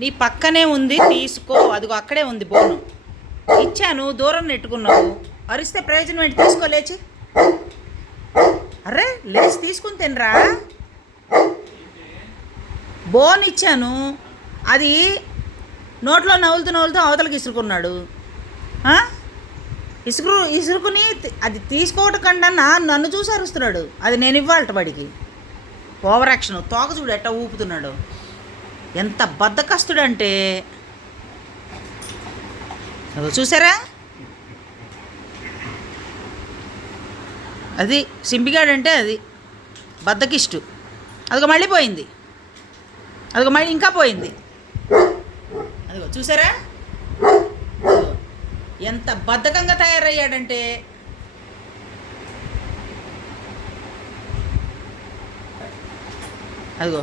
నీ పక్కనే ఉంది తీసుకో, అదిగో అక్కడే ఉంది బోను. ఇచ్చాను, దూరం నెట్టుకున్నావు. అరిస్తే ప్రయోజనం ఏంటి? తీసుకో లేచి. అర్రే లేచి తీసుకుని తినరా. బోన్ ఇచ్చాను, అది నోట్లో నవ్వులుతూ నవ్వులుతూ అవతలకి ఇసురుకున్నాడు. ఇసురుకుని అది తీసుకోవటం కన్నా నన్ను చూసి అరుస్తున్నాడు. అది నేను ఇవ్వాలట వాడికి. Over action. తోక చూడు ఎట్టా ఊపుతున్నాడు. ఎంత బద్ధకస్తుడంటే చూసారా. అది సింపిగాడంటే అది బద్ధకిష్టు. అదిగో మళ్ళీ పోయింది, అదిగో మళ్ళీ ఇంకా పోయింది. అదిగో చూసారా ఎంత బద్ధకంగా తయారయ్యాడంటే. అదిగో